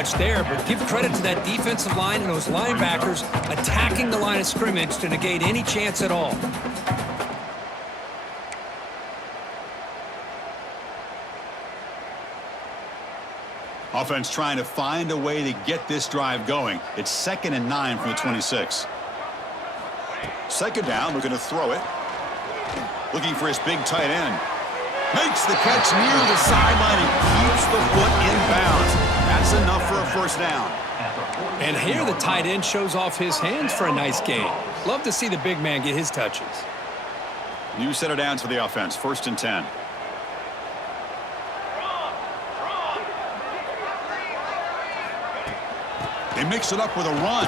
much there, but give credit to that defensive line and those linebackers attacking the line of scrimmage to negate any chance at all. Offense trying to find a way to get this drive going. It's 2nd and 9 from the 26. Second down, looking to throw it. Looking for his big tight end. Makes the catch near the sideline and keeps the foot in bounds. That's enough for a first down. And here the tight end shows off his hands for a nice gain. Love to see the big man get his touches. New set of downs for the offense. 1st and 10. They mix it up with a run.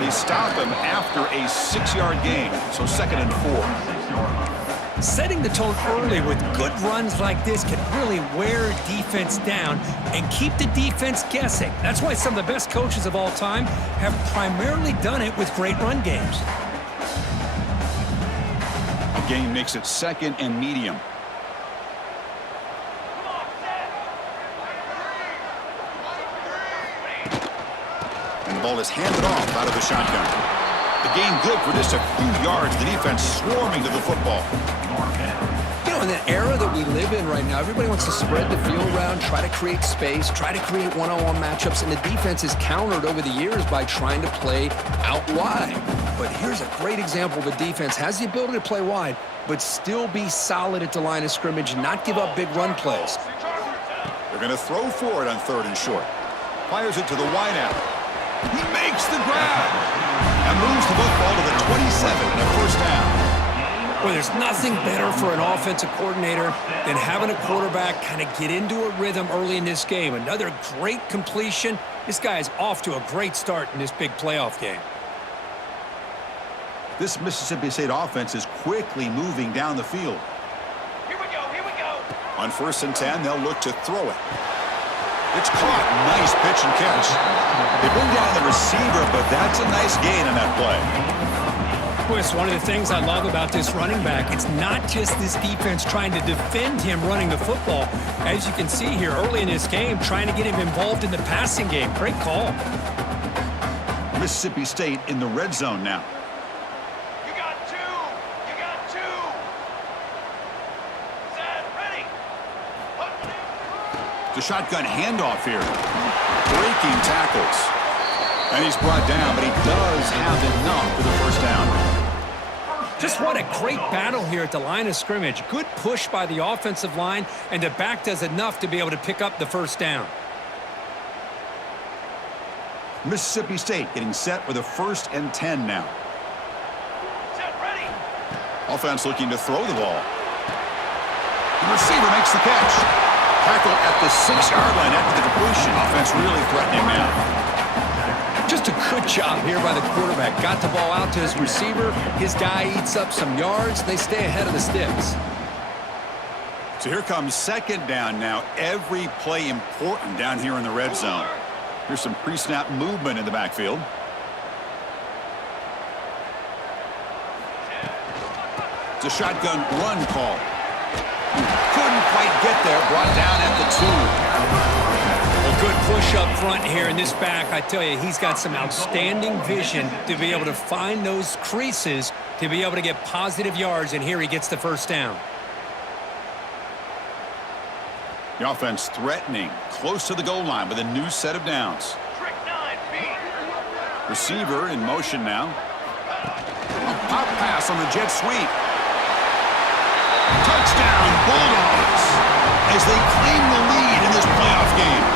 They stop him after a 6-yard gain, so 2nd and 4. Setting the tone early with good runs like this can really wear defense down and keep the defense guessing. That's why some of the best coaches of all time have primarily done it with great run games. A gain makes it 2nd and medium. And the ball is handed off out of the shotgun. The gain good for just a few yards. The defense swarming to the football. You know, in the era that we live in right now, everybody wants to spread the field around, try to create space, try to create one-on-one matchups, and the defense is countered over the years by trying to play out wide. But here's a great example of a defense has the ability to play wide, but still be solid at the line of scrimmage, not give up big run plays. They're going to throw for it on 3rd and short. Fires it to the wideout. He makes the grab and moves the football to the 27 and a first down. Well, there's nothing better for an offensive coordinator than having a quarterback kind of get into a rhythm early in this game. Another great completion. This guy is off to a great start in this big playoff game. This Mississippi State offense is quickly moving down the field. Here we go, here we go. On 1st and 10, they'll look to throw it. It's caught. Nice pitch and catch. They bring down the receiver, but that's a nice gain on that play. It's one of the things I love about this running back. It's not just this defense trying to defend him running the football. As you can see here early in this game, trying to get him involved in the passing game. Great call. Mississippi State in the red zone now. You got two. You got two. Set, ready. The shotgun handoff here. Breaking tackles. And he's brought down, but he does have enough for the first down. Just what a great battle here at the line of scrimmage. Good push by the offensive line, and the back does enough to be able to pick up the first down. Mississippi State getting set with a 1st and 10 now. Set, ready. Offense looking to throw the ball. The receiver makes the catch. Tackle at the 6-yard line after the completion. Offense really threatening now. Just a good job here by the quarterback. Got the ball out to his receiver. His guy eats up some yards. They stay ahead of the sticks. So here comes 2nd down now. Every play important down here in the red zone. Here's some pre-snap movement in the backfield. It's a shotgun run call. Couldn't quite get there. Brought down at the 2. Well, good push up front here in this back. I tell you, he's got some outstanding vision to be able to find those creases to be able to get positive yards, and here he gets the first down. The offense threatening, close to the goal line with a new set of downs. Trick 9, feet. Receiver in motion now. A pop pass on the jet sweep. Touchdown, Bulldogs, as they claim the lead in this playoff game.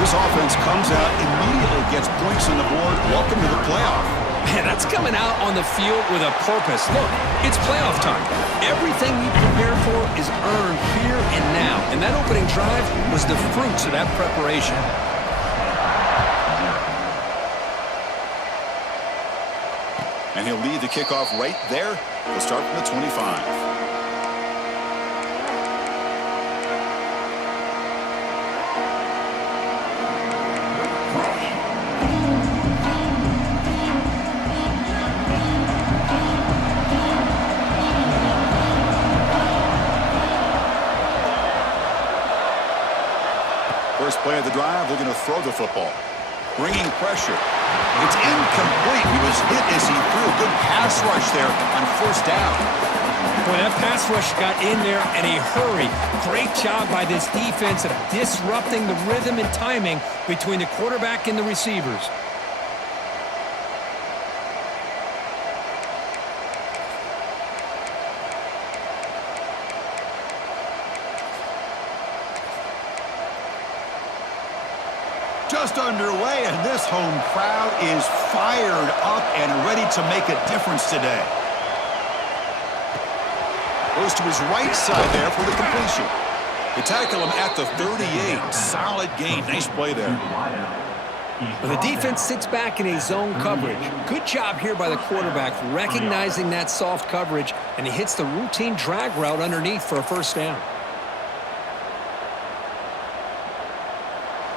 This offense comes out, immediately gets points on the board. Welcome to the playoff. Man, that's coming out on the field with a purpose. Look, it's playoff time. Everything we prepare for is earned here and now. And that opening drive was the fruits of that preparation. And he'll lead the kickoff right there. He'll start from the 25. First play of the drive, looking to throw the football. Bringing pressure. It's incomplete. He was hit as he threw. Good pass rush there on first down. Boy, that pass rush got in there in a hurry. Great job by this defense of disrupting the rhythm and timing between the quarterback and the receivers. Just underway, and this home crowd is fired up and ready to make a difference today. Goes to his right side there for the completion. They tackle him at the 38. Solid gain. Nice play there. Well, the defense sits back in a zone coverage. Good job here by the quarterback recognizing that soft coverage, and he hits the routine drag route underneath for a first down.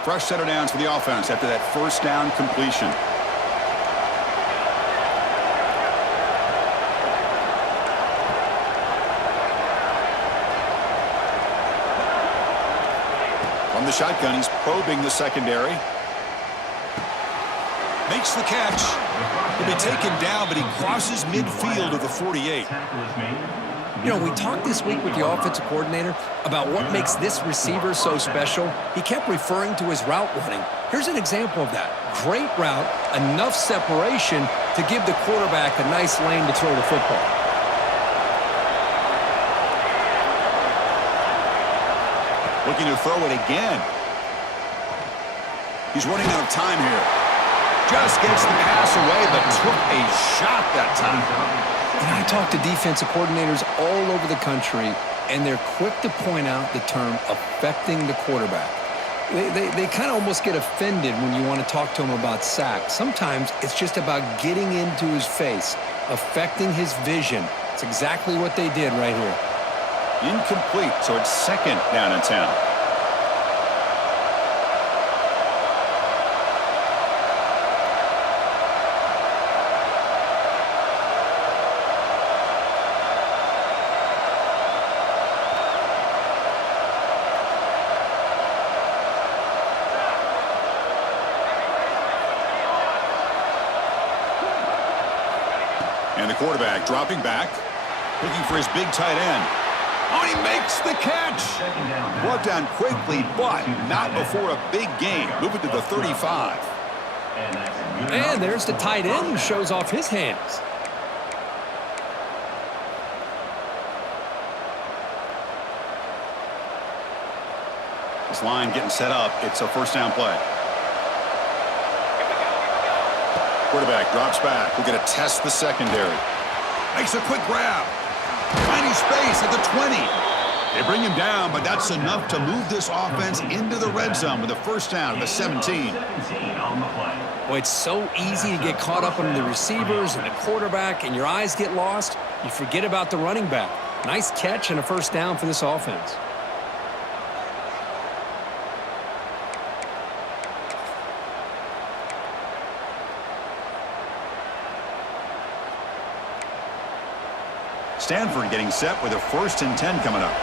Fresh set of downs for the offense after that first down completion. From the shotgun, he's probing the secondary. Makes the catch. He'll be taken down, but he crosses midfield to the 48. You know, we talked this week with the offensive coordinator about what makes this receiver so special. He kept referring to his route running. Here's an example of that. Great route, enough separation to give the quarterback a nice lane to throw the football. Looking to throw it again. He's running out of time here. Just gets the pass away, but took a shot that time. And I talk to defensive coordinators all over the country, and they're quick to point out the term affecting the quarterback. They kind of almost get offended when you want to talk to them about sacks. Sometimes it's just about getting into his face, affecting his vision. It's exactly what they did right here. Incomplete, so it's second down and 10. And the quarterback dropping back, looking for his big tight end. Oh, he makes the catch. Brought down quickly, but not before a big gain. Moving to the 35. And there's the tight end who shows off his hands. This line getting set up. It's a first down play. Quarterback drops back. We're going to test the secondary. Makes a quick grab. Finding space at the 20. They bring him down, but that's enough to move this offense into the red zone with a first down at the 17. Boy, it's so easy to get caught up on the receivers and the quarterback, and your eyes get lost. You forget about the running back. Nice catch and a first down for this offense. Stanford getting set with a 1st and 10 coming up.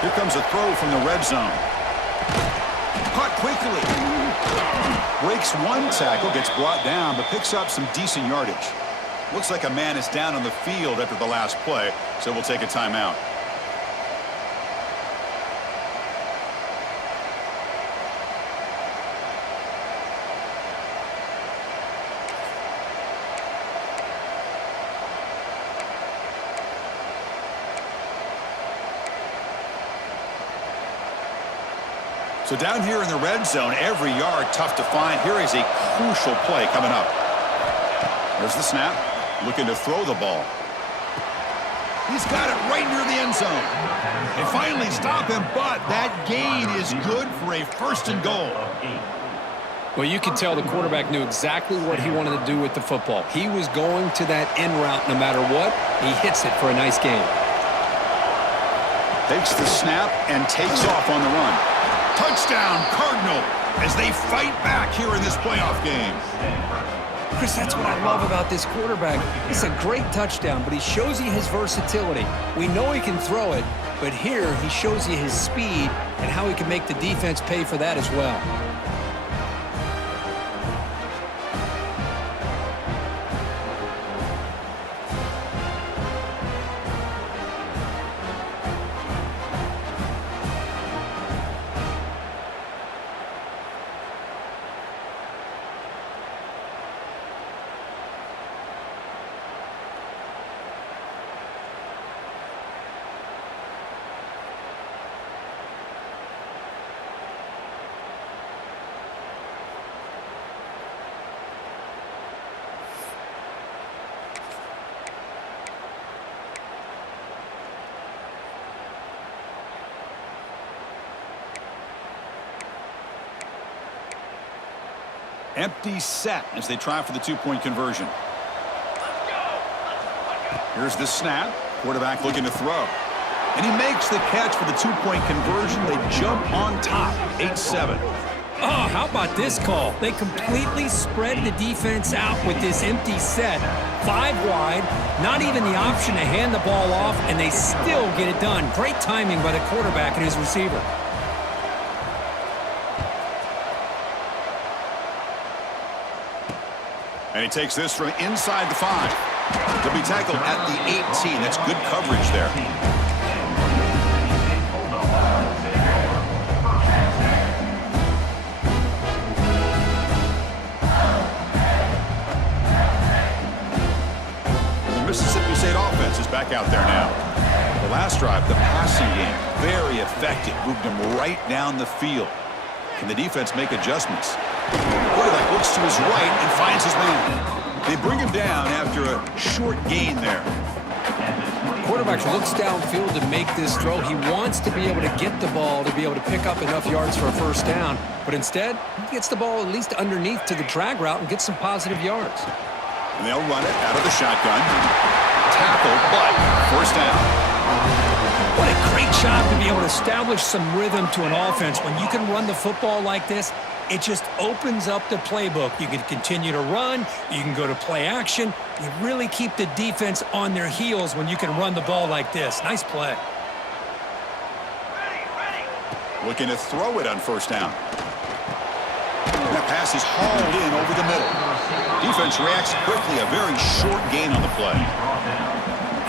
Here comes a throw from the red zone. Caught quickly. Breaks one tackle, gets brought down, but picks up some decent yardage. Looks like a man is down on the field after the last play, so we'll take a timeout. So down here in the red zone, every yard tough to find. Here is a crucial play coming up. There's the snap. Looking to throw the ball. He's got it right near the end zone. They finally stop him, but that gain is good for a 1st and goal. Well, you can tell the quarterback knew exactly what he wanted to do with the football. He was going to that in route no matter what. He hits it for a nice gain. Takes the snap and takes off on the run. Touchdown, Cardinal, as they fight back here in this playoff game. Chris, that's what I love about this quarterback. It's a great touchdown, but he shows you his versatility. We know he can throw it, but here he shows you his speed and how he can make the defense pay for that as well. Empty set as they try for the two-point conversion. Here's the snap. Quarterback looking to throw. And he makes the catch for the two-point conversion. They jump on top, 8-7. Oh, how about this call? They completely spread the defense out with this empty set. 5 wide, not even the option to hand the ball off, and they still get it done. Great timing by the quarterback and his receiver. And he takes this from inside the 5. He'll be tackled at the 18. That's good coverage there. And the Mississippi State offense is back out there now. The last drive, the passing game, very effective. Moved him right down the field. Can the defense make adjustments? Quarterback looks to his right and finds his man. They bring him down after a short gain there. Quarterback looks downfield to make this throw. He wants to be able to get the ball to be able to pick up enough yards for a first down. But instead, he gets the ball at least underneath to the drag route and gets some positive yards. And they'll run it out of the shotgun. Tackled, but first down. What a great job to be able to establish some rhythm to an offense. When you can run the football like this, it just opens up the playbook. You can continue to run. You can go to play action. You really keep the defense on their heels when you can run the ball like this. Nice play. Looking to throw it on first down. And that pass is hauled in over the middle. Defense reacts quickly. A very short gain on the play.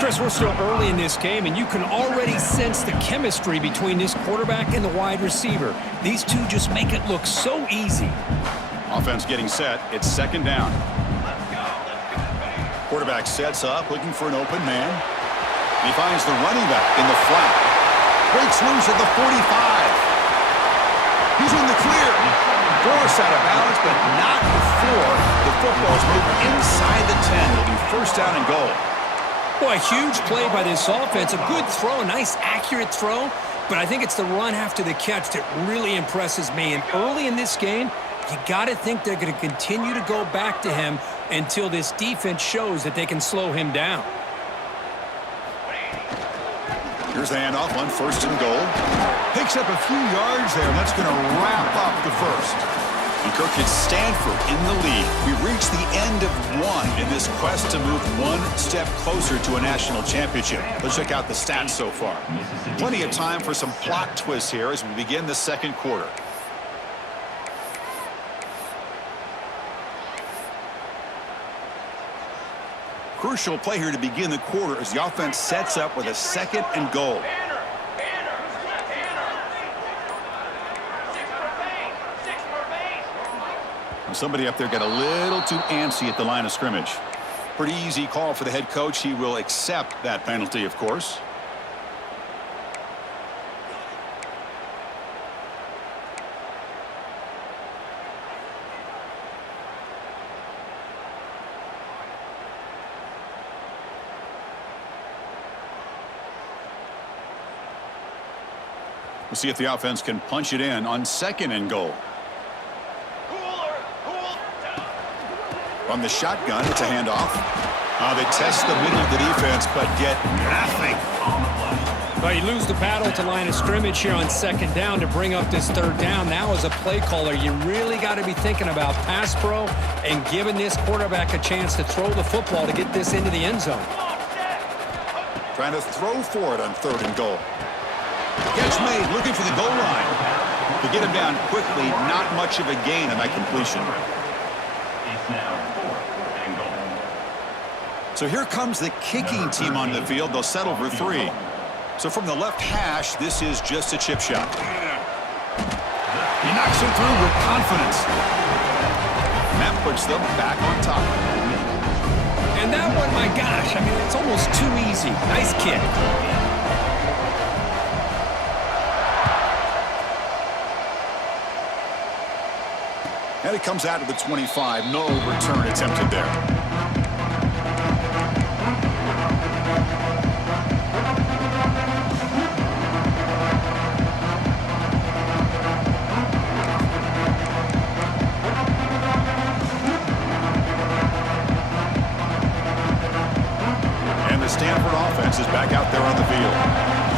Chris, we're still early in this game, and you can already sense the chemistry between this quarterback and the wide receiver. These two just make it look so easy. Offense getting set. It's second down. Quarterback sets up, looking for an open man. He finds the running back in the flat. Breaks loose at the 45. He's in the clear. Forced out of bounds, but not before the football's moved inside the 10. It'll be first down and goal. Boy, a huge play by this offense. A good throw, a nice accurate throw. But I think it's the run after the catch that really impresses me. And early in this game, you got to think they're going to continue to go back to him until this defense shows that they can slow him down. Here's the handoff on first and goal. Picks up a few yards there, and that's going to wrap up the first. And Kirk hits Stanford in the lead. We've reached the end of one in this quest to move one step closer to a national championship. Let's check out the stats so far. Plenty of time for some plot twists here as we begin the second quarter. Crucial play here to begin the quarter as the offense sets up with a second and goal. Somebody up there got a little too antsy at the line of scrimmage. Pretty easy call for the head coach. He will accept that penalty, of course. We'll see if the offense can punch it in on second and goal. From the shotgun, it's a handoff. They test the middle of the defense, but get nothing. Well, you lose the battle at the line of scrimmage here on second down to bring up this third down. Now, as a play caller, you really got to be thinking about pass pro and giving this quarterback a chance to throw the football to get this into the end zone. Trying to throw for it on third and goal. Catch made, looking for the goal line. To get him down quickly, not much of a gain on that completion. So here comes the kicking team on the field. They'll settle for 3. So from the left hash, this is just a chip shot. He knocks it through with confidence. And that puts them back on top. And that one, my gosh, I mean, it's almost too easy. Nice kick. And it comes out of the 25. No return attempted there. And the Stanford offense is back out there on the field.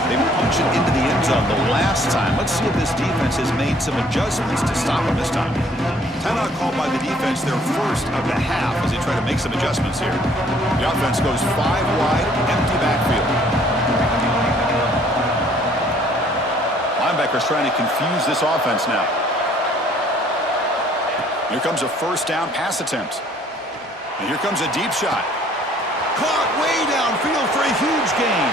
They punched it into the end zone the last time. Let's see if this defense has made some adjustments to stop them this time. Timeout called by the defense, their first of the half, as they try to make some adjustments here. The offense goes 5 wide, empty backfield. Linebackers trying to confuse this offense now. Here comes a first down pass attempt. And here comes a deep shot. Caught way downfield for a huge gain.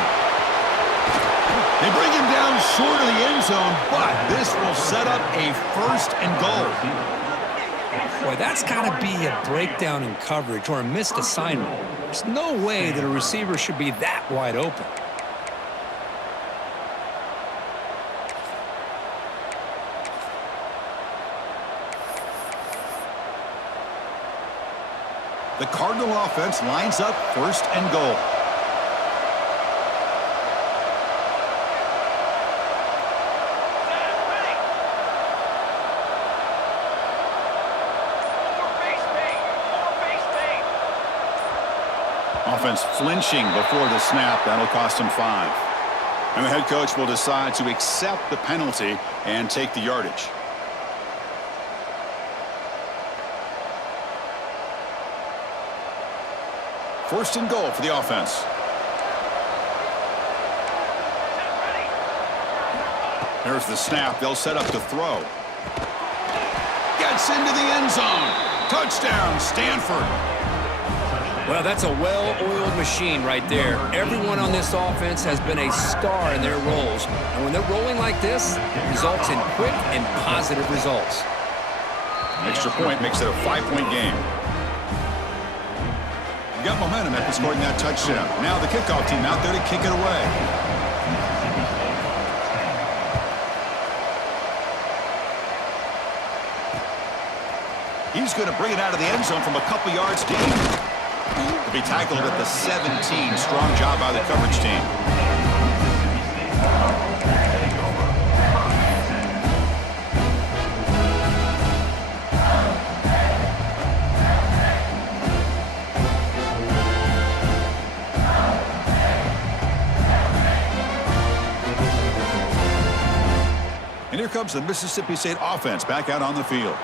They bring him down short of the end zone, but this will set up a first and goal. Boy, that's got to be a breakdown in coverage or a missed assignment. There's no way that a receiver should be that wide open. The Cardinal offense lines up first and goal. Offense flinching before the snap. That'll cost him 5. And the head coach will decide to accept the penalty and take the yardage. First and goal for the offense. There's the snap. They'll set up to throw. Gets into the end zone. Touchdown, Stanford. Well, that's a well-oiled machine right there. Everyone on this offense has been a star in their roles. And when they're rolling like this, it results in quick and positive results. Extra point makes it a 5-point game. You got momentum after scoring that touchdown. Now the kickoff team out there to kick it away. He's going to bring it out of the end zone from a couple yards deep. To be tackled at the 17. Strong job by the coverage team. And here comes the Mississippi State offense back out on the field.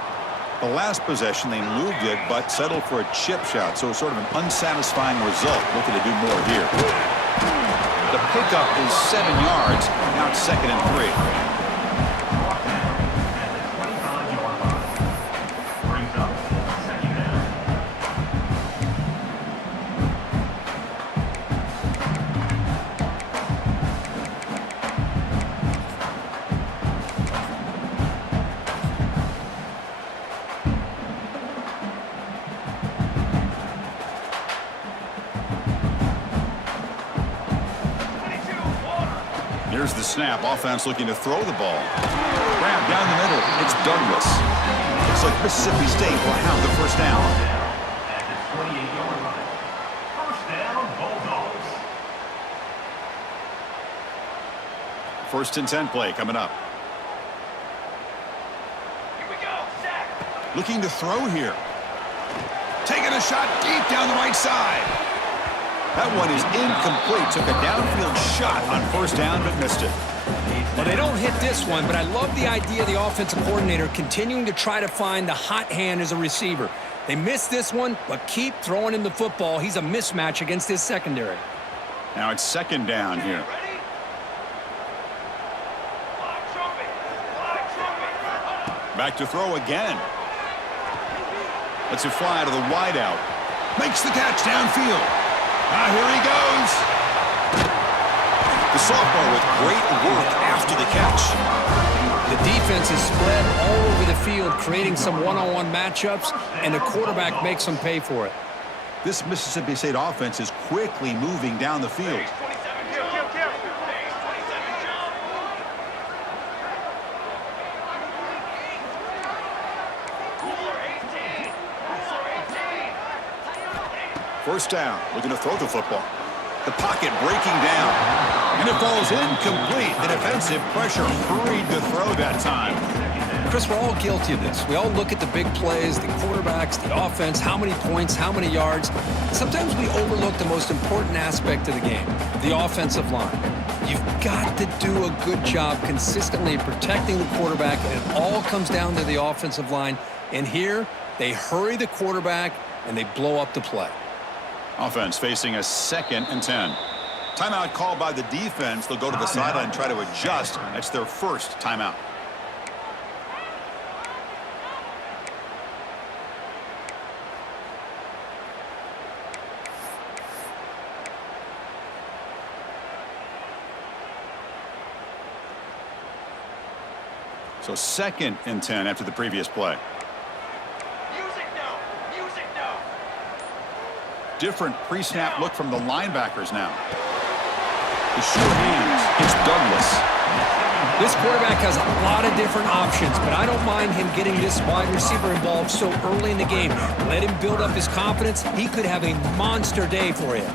The last possession, they moved it, but settled for a chip shot, so sort of an unsatisfying result. Looking to do more here. The pickup is 7 yards. Now it's 2nd and 3. Here's the snap. Offense looking to throw the ball. Grab down the middle. It's Douglas. Looks like Mississippi State will have the first down. At the 28-yard line. First down, Bulldogs. First and 10 play coming up. Here we go, sack. Looking to throw here. Taking a shot deep down the right side. That one is incomplete. Took a downfield shot on first down, but missed it. Well, they don't hit this one, but I love the idea of the offensive coordinator continuing to try to find the hot hand as a receiver. They missed this one, but keep throwing him the football. He's a mismatch against his secondary. Now it's 2nd down here. Ready? Back to throw again. Lets it fly to the wideout. Makes the catch downfield. Here he goes. The sophomore with great work after the catch. The defense is spread all over the field, creating some one-on-one matchups, and the quarterback makes them pay for it. This Mississippi State offense is quickly moving down the field. First down, looking to throw the football. The pocket breaking down. And it falls incomplete. The defensive pressure hurried the throw that time. Chris, we're all guilty of this. We all look at the big plays, the quarterbacks, the offense, how many points, how many yards. Sometimes we overlook the most important aspect of the game, the offensive line. You've got to do a good job consistently protecting the quarterback, and it all comes down to the offensive line. And here, they hurry the quarterback, and they blow up the play. Offense facing a 2nd and 10. Timeout called by the defense. They'll go to the sideline and try to adjust. That's their first timeout. So 2nd and 10 after the previous play. Different pre-snap look from the linebackers now. The short hands. It's Douglas. This quarterback has a lot of different options, but I don't mind him getting this wide receiver involved so early in the game. Let him build up his confidence. He could have a monster day for you.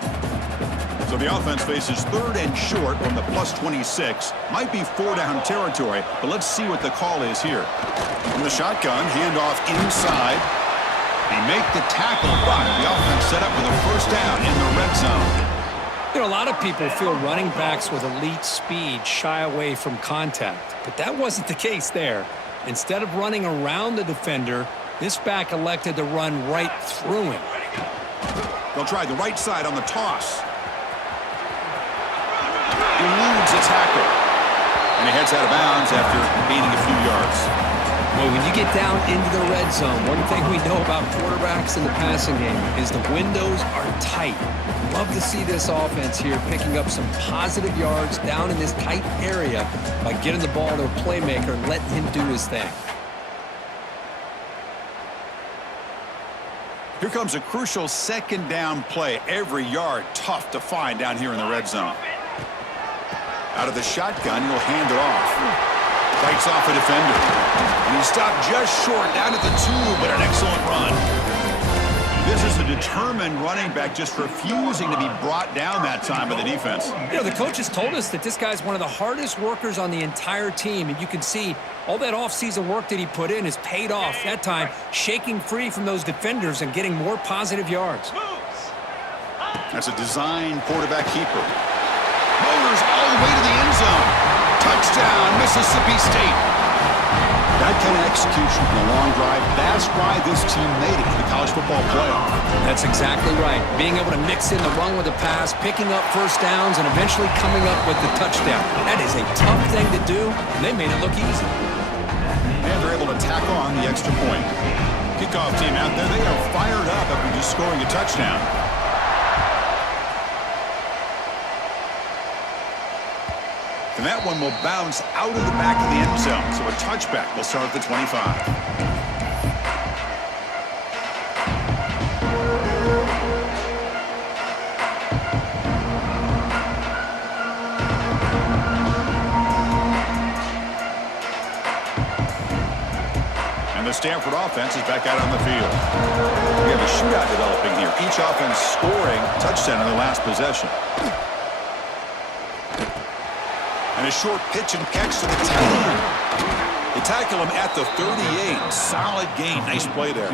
So the offense faces 3rd and short from the +26. Might be 4-down territory, but let's see what the call is here. From the shotgun, handoff inside. They make the tackle, but the offense set up with a first down in the red zone. You know, a lot of people feel running backs with elite speed shy away from contact, but that wasn't the case there. Instead of running around the defender, this back elected to run right through him. They'll try the right side on the toss. Eludes a tackle. And he heads out of bounds after gaining a few yards. Well, when you get down into the red zone, one thing we know about quarterbacks in the passing game is the windows are tight. Love to see this offense here picking up some positive yards down in this tight area by getting the ball to a playmaker and letting him do his thing. Here comes a crucial 2nd down play. Every yard tough to find down here in the red zone. Out of the shotgun, he'll hand it off. Fights off a defender. And he stopped just short down at the 2, but an excellent run. This is a determined running back just refusing to be brought down that time by the defense. You know, the coaches told us that this guy's one of the hardest workers on the entire team, and you can see all that offseason work that he put in has paid off. That time, shaking free from those defenders and getting more positive yards. That's a design quarterback keeper. Motors all the way to the end zone. Touchdown, Mississippi State. That kind of execution in a long drive, that's why this team made it to the college football playoff. That's exactly right. Being able to mix in the run with the pass, picking up first downs, and eventually coming up with the touchdown. That is a tough thing to do, and they made it look easy. And they're able to tack on the extra point. Kickoff team out there, they are fired up after just scoring a touchdown. And that one will bounce out of the back of the end zone. So a touchback will start at the 25. And the Stanford offense is back out on the field. We have a shootout developing here. Each offense scoring a touchdown in their last possession. And a short pitch and catch to the 10. They tackle him at the 38. Solid game. Nice play there.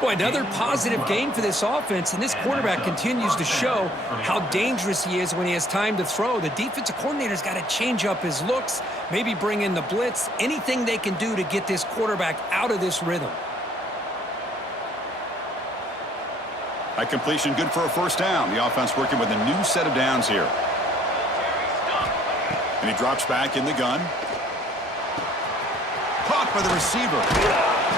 Boy, another positive game for this offense, and this quarterback continues to show how dangerous he is when he has time to throw. The defensive coordinator's got to change up his looks, maybe bring in the blitz, anything they can do to get this quarterback out of this rhythm. By completion, good for a first down. The offense working with a new set of downs here. And he drops back in the gun. Caught by the receiver.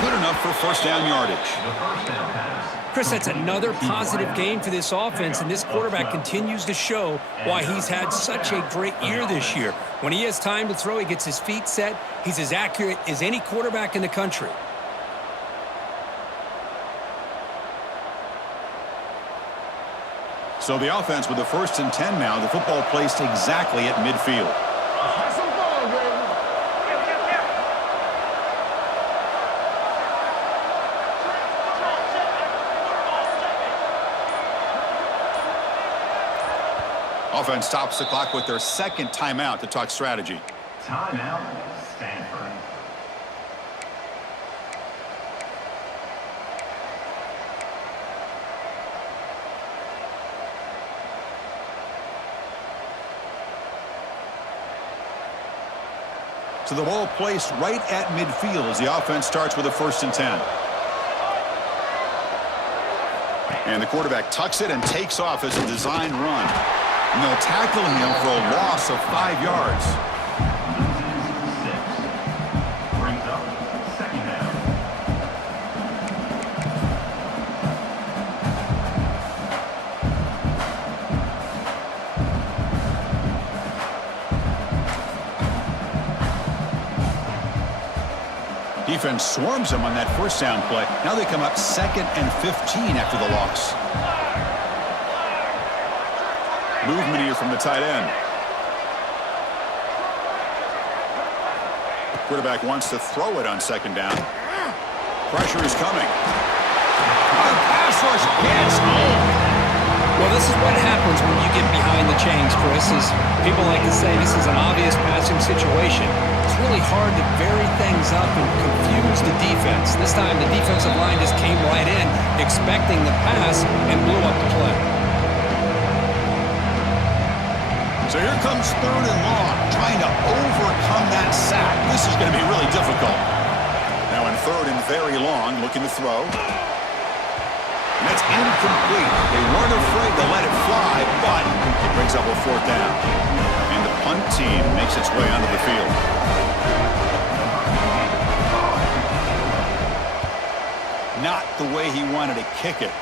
Good enough for first down yardage. The first down pass. Chris, that's another positive game for this offense, and this quarterback continues to show why he's had such a great year this year. When he has time to throw, he gets his feet set. He's as accurate as any quarterback in the country. So the offense with the 1st and 10 now. The football placed exactly at midfield. Offense stops the clock with their second timeout to talk strategy. Timeout, Stanford. So the ball placed right at midfield as the offense starts with a 1st and 10. And the quarterback tucks it and takes off as a design run. And they'll tackle him for a loss of 5 yards. Loses 6. Brings up second down. Defense swarms them on that first down play. Now they come up 2nd and 15 after the loss. Movement here from the tight end. Quarterback wants to throw it on 2nd down. Pressure is coming. Pass rush gets home. Well, this is what happens when you get behind the chains, Chris. Is people like to say this is an obvious passing situation. It's really hard to vary things up and confuse the defense. This time, the defensive line just came right in, expecting the pass, and blew up the play. So here comes 3rd and long, trying to overcome that sack. This is going to be really difficult. Now in 3rd and very long, looking to throw. And that's incomplete. They weren't afraid to let it fly, but it brings up a 4th down. And the punt team makes its way onto the field. Not the way he wanted to kick it.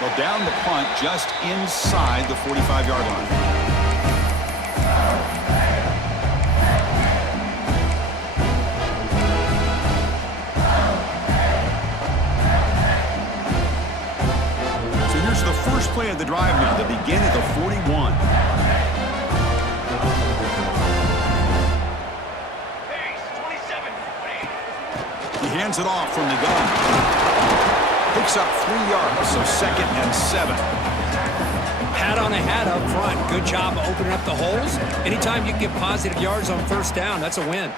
Well, down the punt just inside the 45-yard line. So here's the first play of the drive now, the begin at the 41. He hands it off from the gun. Picks up 3 yards, so 2nd and 7. Hat on a hat up front. Good job opening up the holes. Anytime you can get positive yards on 1st down, that's a win.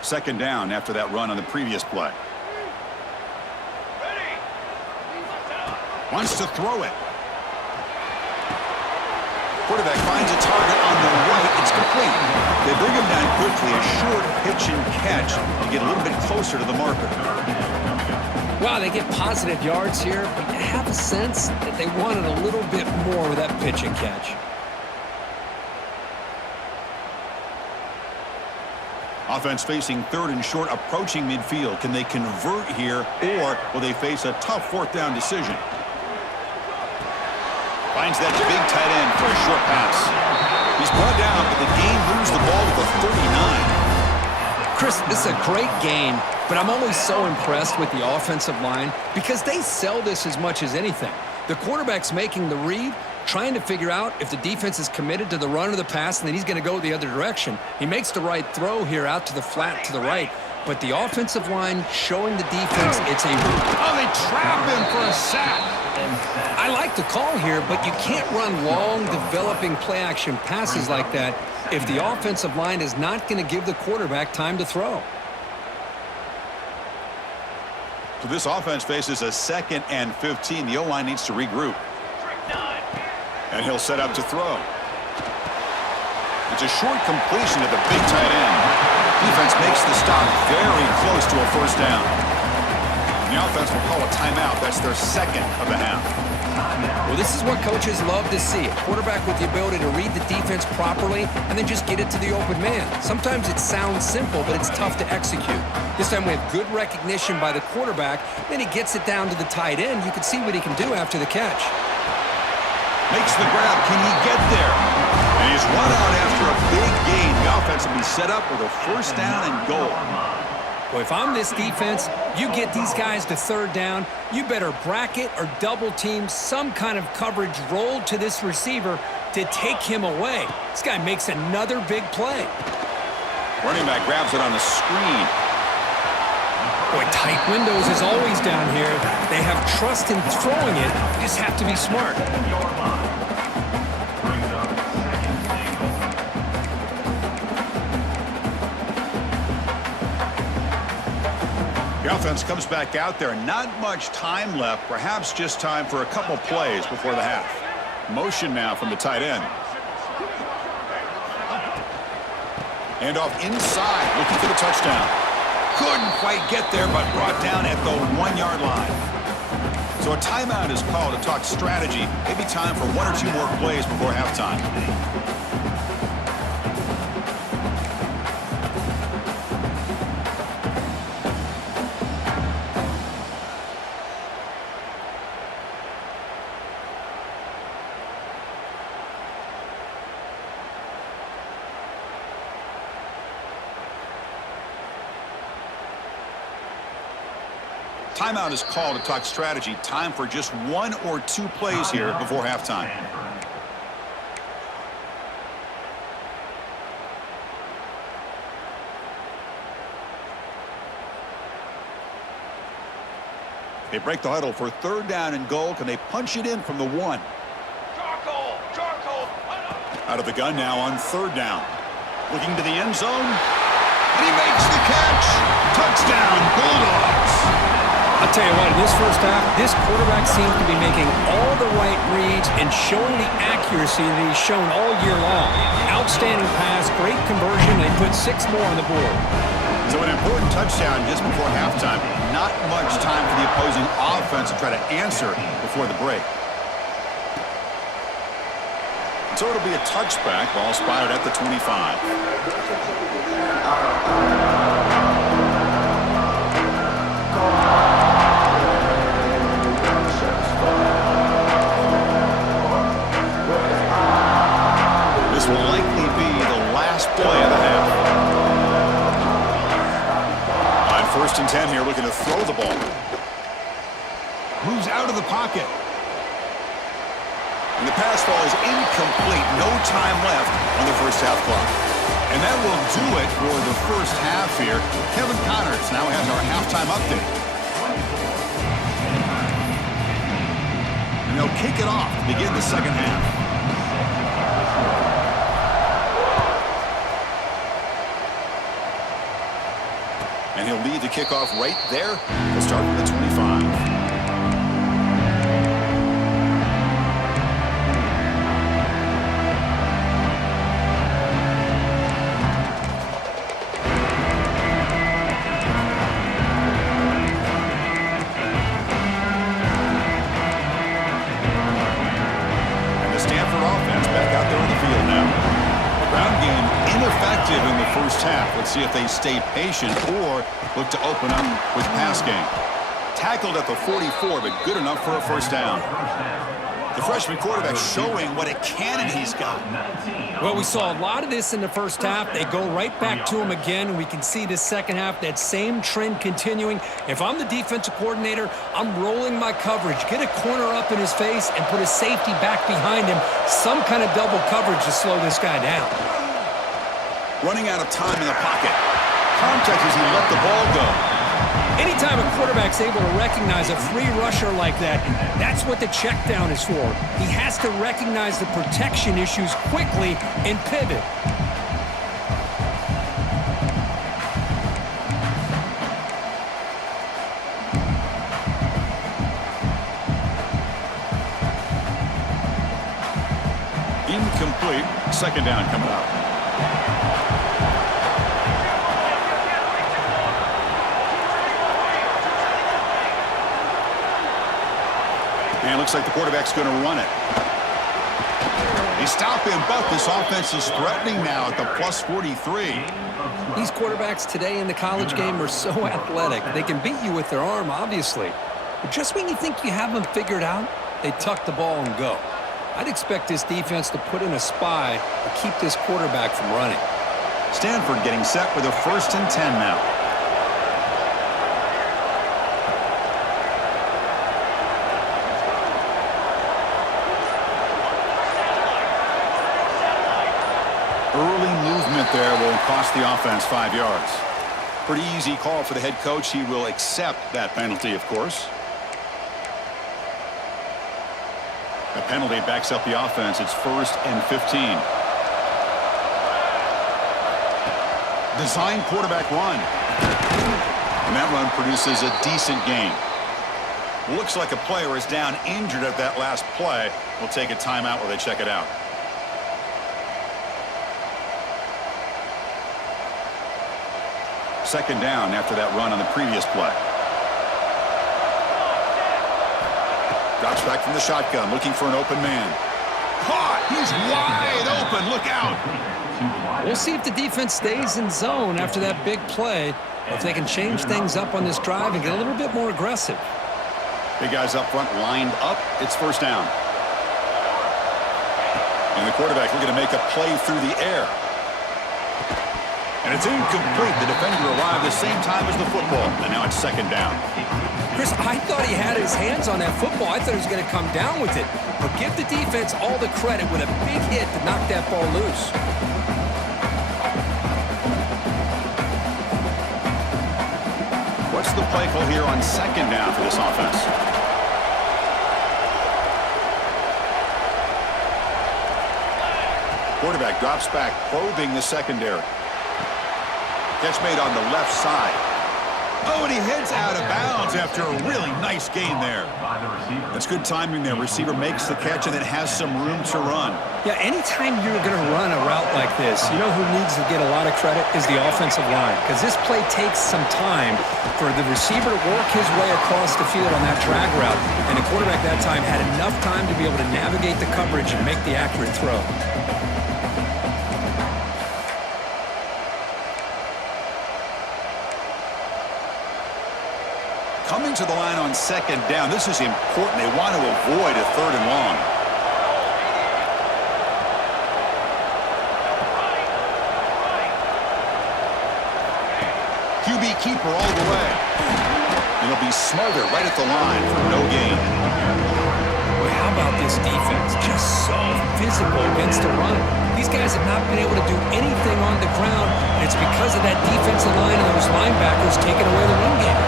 Second down after that run on the previous play. Wants to throw it. Quarterback finds a target on the right. It's complete. They bring him down quickly. A short pitch and catch to get a little bit closer to the marker. Wow, they get positive yards here, but you have a sense that they wanted a little bit more with that pitch and catch. Offense facing 3rd and short, approaching midfield. Can they convert here, or will they face a tough 4th down decision? Finds that big tight end for a short pass. He's brought down, but the game moves the ball to the 39. Chris, this is a great game, but I'm always so impressed with the offensive line because they sell this as much as anything. The quarterback's making the read, trying to figure out if the defense is committed to the run or the pass, and then he's going to go the other direction. He makes the right throw here out to the flat to the right, but the offensive line showing the defense it's a... Oh, they trap him for a sack. I like the call here, but you can't run long, developing play-action passes like that if the offensive line is not going to give the quarterback time to throw. So this offense faces a 2nd and 15. The O-line needs to regroup. And he'll set up to throw. It's a short completion to the big tight end. Defense makes the stop very close to a first down. The offense will call a timeout. That's their second of the half. Well, this is what coaches love to see. A quarterback with the ability to read the defense properly and then just get it to the open man. Sometimes it sounds simple, but it's tough to execute. This time we have good recognition by the quarterback. Then he gets it down to the tight end. You can see what he can do after the catch. Makes the grab. Can he get there? And he's run out after a big gain. The offense will be set up with a first down and goal. Well, if I'm this defense, you get these guys to third down, you better bracket or double team some kind of coverage roll to this receiver to take him away. This guy makes another big play. Running back grabs it on the screen. Boy, tight windows is always down here. They have trust in throwing it. You just have to be smart. The offense comes back out there. Not much time left. Perhaps just time for a couple plays before the half. Motion now from the tight end. And off inside, looking for the touchdown. Couldn't quite get there, but brought down at the 1-yard line. So a timeout is called to talk strategy. Maybe time for one or two more plays before halftime. Timeout is called to talk strategy. Time for just one or two plays here before halftime. They break the huddle for third down and goal. Can they punch it in from the 1? Out of the gun now on third down. Looking to the end zone. And he makes the catch. Touchdown, Bulldogs. I'll tell you what, in this first half, this quarterback seems to be making all the right reads and showing the accuracy that he's shown all year long. Outstanding pass, great conversion, and put 6 more on the board. So an important touchdown just before halftime. Not much time for the opposing offense to try to answer before the break. So it'll be a touchback. Ball spotted at the 25. This will likely be the last play of the half. On 1st and 10 here, looking to throw the ball. Moves out of the pocket. And the pass falls incomplete. No time left on the first half clock. And that will do it for the first half here. Kevin Connors now has our halftime update. And they'll kick it off to begin the second half. And he'll lead the kickoff right there. We'll start with the 25. And the Stanford offense back out there on the field now. The ground game ineffective in the first half. Let's see if they stay patient or look to open up with pass game. Tackled at the 44, but good enough for a first down. The freshman quarterback showing what a cannon he's got. Well, we saw a lot of this in the first half. They go right back to him again, and we can see the second half, that same trend continuing. If I'm the defensive coordinator, I'm rolling my coverage. Get a corner up in his face and put a safety back behind him. Some kind of double coverage to slow this guy down. Running out of time in the pocket. Contact as he let the ball go. Anytime a quarterback's able to recognize a free rusher like that, that's what the check down is for. He has to recognize the protection issues quickly and pivot. Incomplete. Second down coming up. Looks like the quarterback's going to run it. They stop him, but this offense is threatening now at the plus 43. These quarterbacks today in the college game are so athletic. They can beat you with their arm, obviously. But just when you think you have them figured out, they tuck the ball and go. I'd expect this defense to put in a spy to keep this quarterback from running. Stanford getting set with a 1st and 10 now. Early movement there will cost the offense 5 yards. Pretty easy call for the head coach. He will accept that penalty, of course. The penalty backs up the offense. It's 1st and 15. Design quarterback run. And that run produces a decent gain. Looks like a player is down injured at that last play. We'll take a timeout while they check it out. Second down after that run on the previous play. Drops back from the shotgun, looking for an open man. Caught! He's wide open. Look out! We'll see if the defense stays in zone after that big play, or if they can change things up on this drive and get a little bit more aggressive. Big guys up front lined up. It's 1st down. And the quarterback looking to make a play through the air. And it's incomplete. The defender arrived the same time as the football. And now it's 2nd down. Chris, I thought he had his hands on that football. I thought he was going to come down with it. But give the defense all the credit with a big hit to knock that ball loose. What's the play call here on 2nd down for this offense? Quarterback drops back, probing the secondary. Catch made on the left side. Oh, and he heads out of bounds after a really nice gain there. That's good timing there. Receiver makes the catch and then has some room to run. Yeah, anytime you're going to run a route like this, you know who needs to get a lot of credit is the offensive line. Because this play takes some time for the receiver to work his way across the field on that drag route. And the quarterback that time had enough time to be able to navigate the coverage and make the accurate throw. Coming to the line on 2nd down. This is important. They want to avoid a 3rd and long. QB keeper all the way. It'll be Smothered right at the line for no gain. Boy, how about this defense? Just so physical against the run. These guys have not been able to do anything on the ground, and it's because of that defensive line and those linebackers taking away the run game.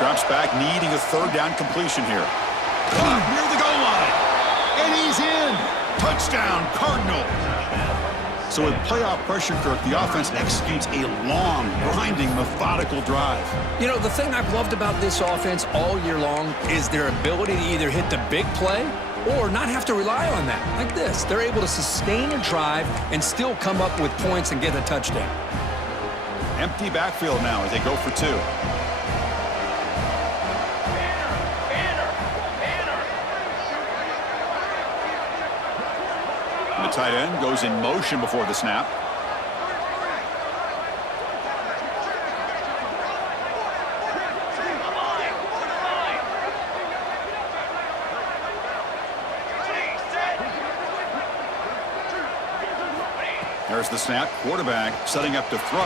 Drops back, needing a 3rd down completion here. Near the goal line. And he's in. Touchdown, Cardinal. So with playoff pressure, Kirk, the offense executes a long, grinding, methodical drive. You know, the thing I've loved about this offense all year long is their ability to either hit the big play or not have to rely on that. Like this. They're able to sustain a drive and still come up with points and get a touchdown. Empty backfield now as they go for 2. The tight end goes in motion before the snap. There's the snap. Quarterback setting up to throw.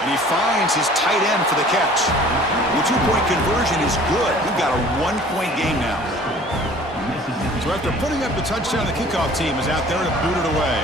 And he finds his tight end for the catch. The 2-point conversion is good. We've got a 1-point game now. So after putting up the touchdown, the kickoff team is out there to boot it away.